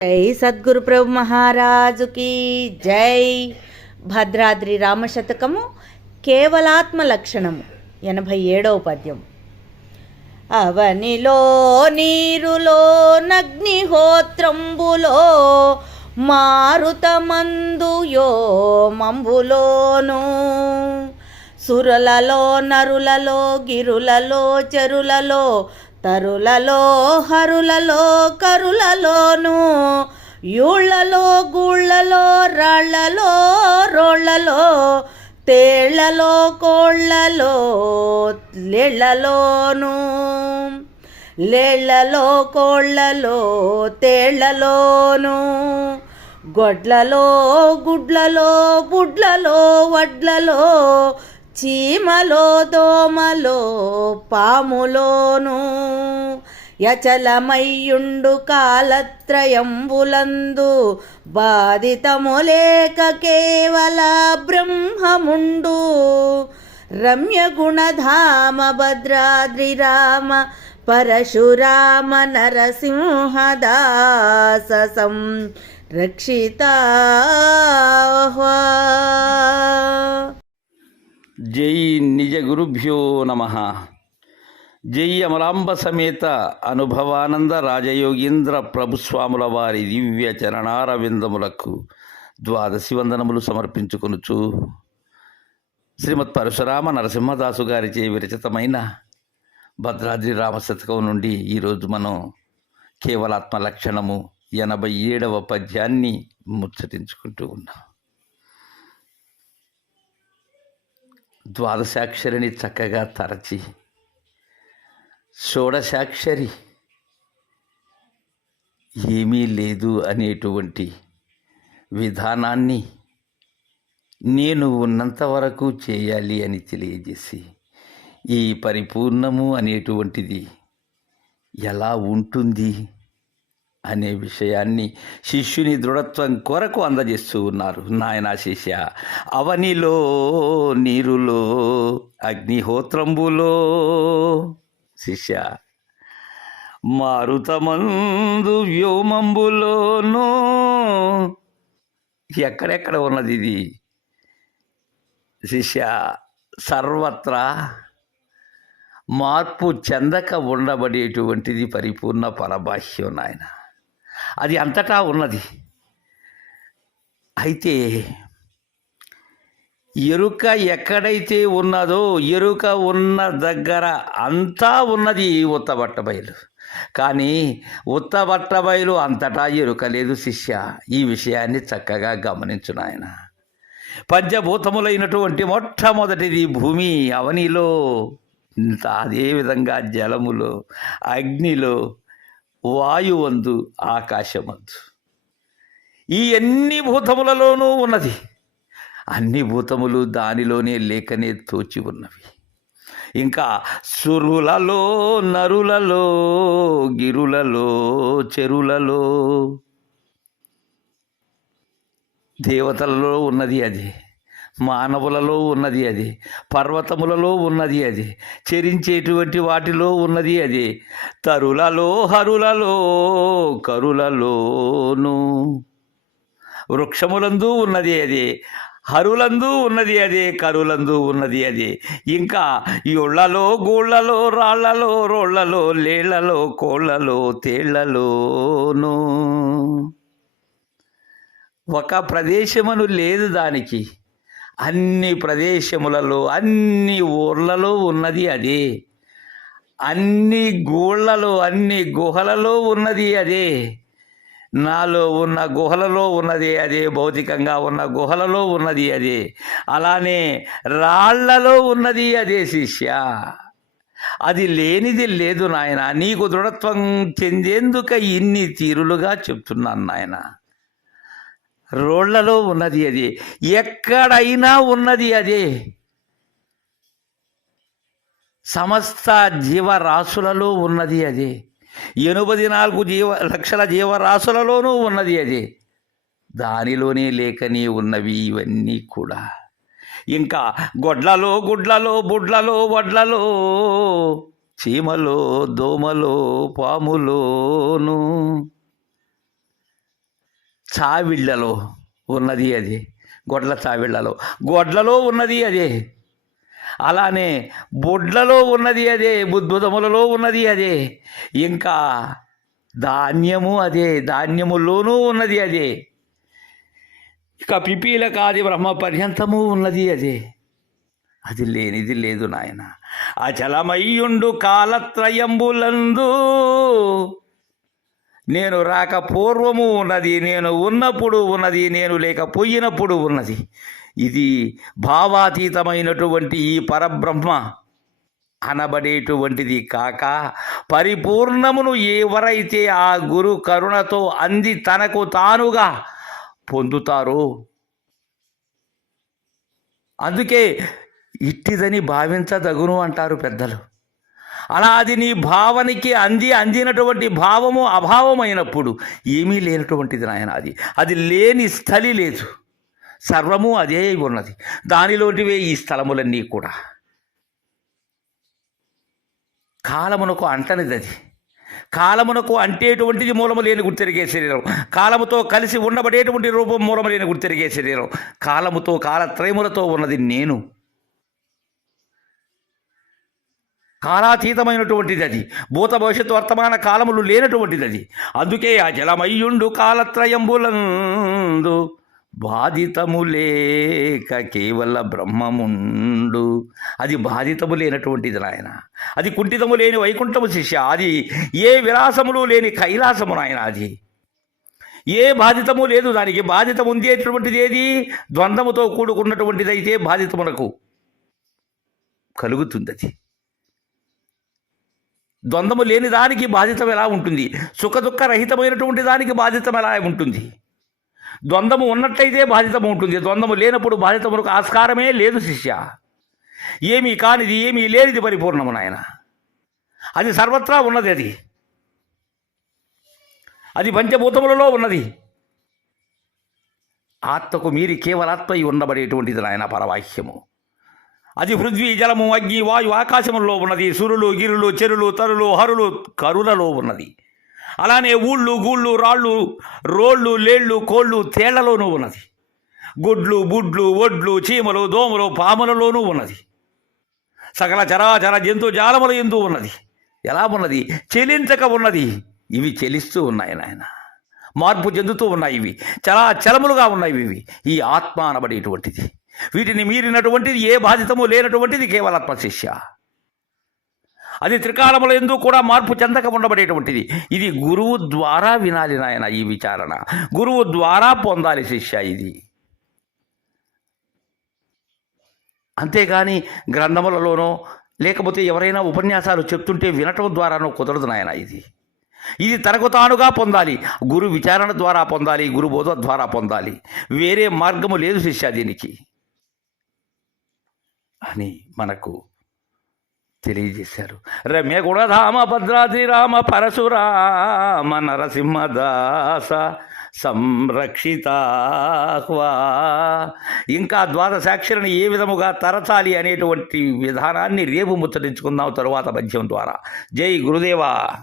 జై సద్గురు ప్రభు మహారాజుకి జై. భద్రాద్రి రామశతకము కేవలాత్మ లక్షణము ఎనభై ఏడవ పద్యం అవనిలో నీరులో నగ్నిహోత్రంబులో మారుతమందు యో మంబులోను సురలలో నరులలో గిరులలో చెరులలో తరులలో హరులలో కరులలోను యూళ్ళలో గూళ్ళలో రాళ్ళలో రోళ్ళలో తేళ్ళలో కోళ్ళలో లేళ్ళలోను. లేళ్ళలో కోళ్ళలో తేళ్ళలోను. గొడ్లలో గుడ్లలో బుడ్లలో వడ్లలో చీమలో దోమలో పాములోను యచలమయ్యుండు కాలత్రయంబులందు బాధితములేక కేవల బ్రహ్మముండు. రమ్య గుణధామ భద్రాద్రి రామ పరశురామ నరసింహదాస రక్షితా జై నిజ గురుభ్యో నమ. జై అమలాంబ సమేత అనుభవానంద రాజయోగీంద్ర ప్రభుస్వాముల వారి దివ్య చరణారవిందములకు ద్వాదశి వందనములు సమర్పించుకొనుచు. శ్రీమత్ పరశురామ నరసింహదాసు గారిచే విరచితమైన భద్రాద్రి రామశతకం నుండి ఈరోజు మనం కేవలాత్మ లక్షణము ఎనభై ఏడవ పద్యాన్ని ముచ్చటించుకుంటూ ఉన్నాం. ద్వాదశాక్షరిని చక్కగా తరచి. షోడశాక్షరి ఏమీ లేదు అనేటువంటి విధానాన్ని నేను ఉన్నంత వరకు చేయాలి అని తెలియజేసి ఈ పరిపూర్ణము అనేటువంటిది ఎలా ఉంటుంది? అనే విషయాన్ని శిష్యుని దృఢత్వం కొరకు అందజేస్తూ ఉన్నారు. నాయనా శిష్య అవనిలో నీరులో అగ్నిహోత్రంబులో శిష్య మారుతమందు వ్యోమంబులోనూ ఎక్కడెక్కడ ఉన్నది ఇది? శిష్య సర్వత్రా మార్పు చెందక ఉండబడేటువంటిది పరిపూర్ణ పరబాహ్యం నాయన. అది అంతటా ఉన్నది. అయితే ఎరుక ఎక్కడైతే ఉన్నదో ఎరుక ఉన్న దగ్గర అంతా ఉన్నది ఉత్తబట్ట బయలు. కానీ ఉత్తబట్ట బయలు అంతటా ఎరుక లేదు శిష్య. ఈ విషయాన్ని చక్కగా గమనించు నాయన. పంచభూతములైనటువంటి మొట్టమొదటిది భూమి అవనిలో అదేవిధంగా జలములో అగ్నిలో వాయువందు ఆకాశమందు. ఈ అన్ని భూతములలోనూ ఉన్నది. అన్ని భూతములు దానిలోనే లేకనే తోచి ఉన్నవి. ఇంకా సురులలో నరులలో గిరులలో చెరులలో దేవతలలో ఉన్నది అది. మానవులలో ఉన్నది అది పర్వతములలో ఉన్నది అది చెరించేటువంటి వాటిలో ఉన్నది అది. తరులలో హరులలో కరులలోను వృక్షములందు ఉన్నది అది హరులందు ఉన్నది అది కరులందు ఉన్నది అది. ఇంకా ఇళ్ళలో గూళ్ళలో రాళ్ళలో రోళ్ళలో లేళ్ళలో కోళ్ళలో తేళ్ళలోను. ఒక ప్రదేశమును లేదు దానికి. అన్ని ప్రదేశములలో అన్ని ఊర్లలో ఉన్నది అదే. అన్ని గూళ్ళలో అన్ని గుహలలో ఉన్నది అదే. నాలో ఉన్న గుహలలో ఉన్నది అదే భౌతికంగా ఉన్న గుహలలో ఉన్నది అదే. అలానే రాళ్ళలో ఉన్నది అదే శిష్య. అది లేనిది లేదు నాయన. నీకు దృఢత్వం చెందేందుక ఇన్ని తీరులుగా చెప్తున్నాను నాయన. రోళ్ళలో ఉన్నది అది. ఎక్కడైనా ఉన్నది అది. సమస్త జీవరాశులలో ఉన్నది అది. ఎనభై నాలుగు జీవ లక్షల జీవరాశులలోనూ ఉన్నది అది. దానిలోనే లేకనే ఉన్నవి ఇవన్నీ కూడా. ఇంకా గొడ్లలో గుడ్లలో బుడ్లలో వడ్లలో చీమలో దోమలో పాములోను చావిళ్ళలో ఉన్నది అది. గొడ్ల చావిళ్ళలో. గొడ్లలో ఉన్నది అదే. అలానే బొడ్లలో ఉన్నది అదే. బుద్భుతములలో ఉన్నది అదే. ఇంకా ధాన్యము అదే. ధాన్యములోనూ ఉన్నది అదే. ఇక పిపీలకాది బ్రహ్మ పర్యంతము ఉన్నది అదే. అది లేనిది లేదు నాయన. అచలమయ్యుండు కాలత్రయంబులందు నేను రాక పూర్వము ఉన్నది నేను ఉన్నప్పుడు ఉన్నది నేను లేకపోయినప్పుడు ఉన్నది. ఇది భావాతీతమైనటువంటి ఈ పరబ్రహ్మ అనబడేటువంటిది కాక పరిపూర్ణమును ఎవరైతే ఆ గురు కరుణతో అంది తనకు తానుగా పొందుతారో. అందుకే ఇట్టిదని భావించదగును అంటారు పెద్దలు. అలా అది నీ భావనకి అంది అందినటువంటి భావము అభావమైనప్పుడు ఏమీ లేనటువంటిది నాయన అది. అది లేని స్థలి లేదు. సర్వము అదే ఉన్నది. దానిలోటివే ఈ స్థలములన్నీ కూడా. కాలమునకు అంటనిది అది. కాలమునకు అంటేటువంటిది మూలము లేని గుర్తెరిగే శరీరం. కాలముతో కలిసి ఉండబడేటువంటి రూపం మూలము లేని గుర్తెరిగే శరీరం. కాలముతో కాలత్రయములతో ఉన్నది నేను. కాలాతీతమైనటువంటిది అది. భూత భవిష్యత్తు వర్తమాన కాలములు లేనటువంటిది అది. అందుకే ఆ జలమయ్యుండు కాలత్రయంబులందు బాధితము లేక కేవల బ్రహ్మముండు. అది బాధితము లేనటువంటిది నాయన. అది కుంఠితము లేని వైకుంఠము శిష్య. అది ఏ విలాసములు లేని కైలాసము నాయన అది. ఏ బాధితము లేదు దానికి. బాధితం ఉండేటువంటిది ఏది? ద్వంద్వముతో కూడుకున్నటువంటిది అయితే బాధితమునకు కలుగుతుంది అది ద్వంద్వము లేని దానికి బాధితం ఎలా ఉంటుంది? సుఖదుఖ రహితమైనటువంటి దానికి బాధితం ఎలా ఉంటుంది? ద్వంద్వము ఉన్నట్లయితే బాధితం ఉంటుంది ద్వంద్వము లేనప్పుడు బాధితములకు ఆస్కారమే లేదు శిష్య. ఏమీ కానిది ఏమీ లేనిది పరిపూర్ణము నాయన. అది సర్వత్రా ఉన్నది అది. అది పంచభూతములలో ఉన్నది. ఆత్మకు మీరి కేవలాత్మై ఉండబడేటువంటిది నాయన పరవాక్యము అది పృథ్వీ జలము అగ్ని వాయు ఆకాశములో ఉన్నది. సురులు గిరులు చెరులు తరులు హరులు కరులలో ఉన్నది. అలానే ఊళ్ళు గూళ్ళు రాళ్ళు రోళ్ళు లేళ్ళు కోళ్ళు తేళ్ళలోనూ ఉన్నది. గుడ్లు బుడ్లు ఒడ్లు చీమలు దోమలు పాములలోనూ ఉన్నది. సకల చరాచర జంతు జాలముల ఎందు ఉన్నది. ఎలా ఉన్నది? చెలించక ఉన్నది. ఇవి చెలిస్తూ ఉన్నాయి నాయన. మార్పు చెందుతూ ఉన్నాయి ఇవి. చలా చలములుగా ఉన్నాయి ఇవి. ఈ ఆత్మ అనబడేటువంటిది. వీటిని మీరినటువంటిది ఏ బాధితము లేనటువంటిది కేవలాత్మ శిష్య. అది త్రికాలముల ఎందు కూడా మార్పు చెందక ఉండబడేటువంటిది. ఇది గురువు ద్వారా వినాలి నాయన ఈ విచారణ. గురువు ద్వారా పొందాలి శిష్య ఇది. అంతేగాని గ్రంథములలోనో లేకపోతే ఎవరైనా ఉపన్యాసాలు చెప్తుంటే వినటం ద్వారానో కుదరదు నాయన ఇది. ఇది తనకు తానుగా పొందాలి. గురు విచారణ ద్వారా పొందాలి గురు బోధ ద్వారా పొందాలి. వేరే మార్గము లేదు శిష్య దీనికి. అని మనకు తెలియజేశారు. రమ్య గుణధామ భద్రాద్రి రామ పరశురామ నరసింహదాస సంరక్షితాహ్వా. ఇంకా ద్వాదశాక్షరిని ఏ విధముగా తరచాలి అనేటువంటి విధానాన్ని రేపు ముచ్చరించుకుందాం తరువాత పద్యం ద్వారా. జై గురుదేవా.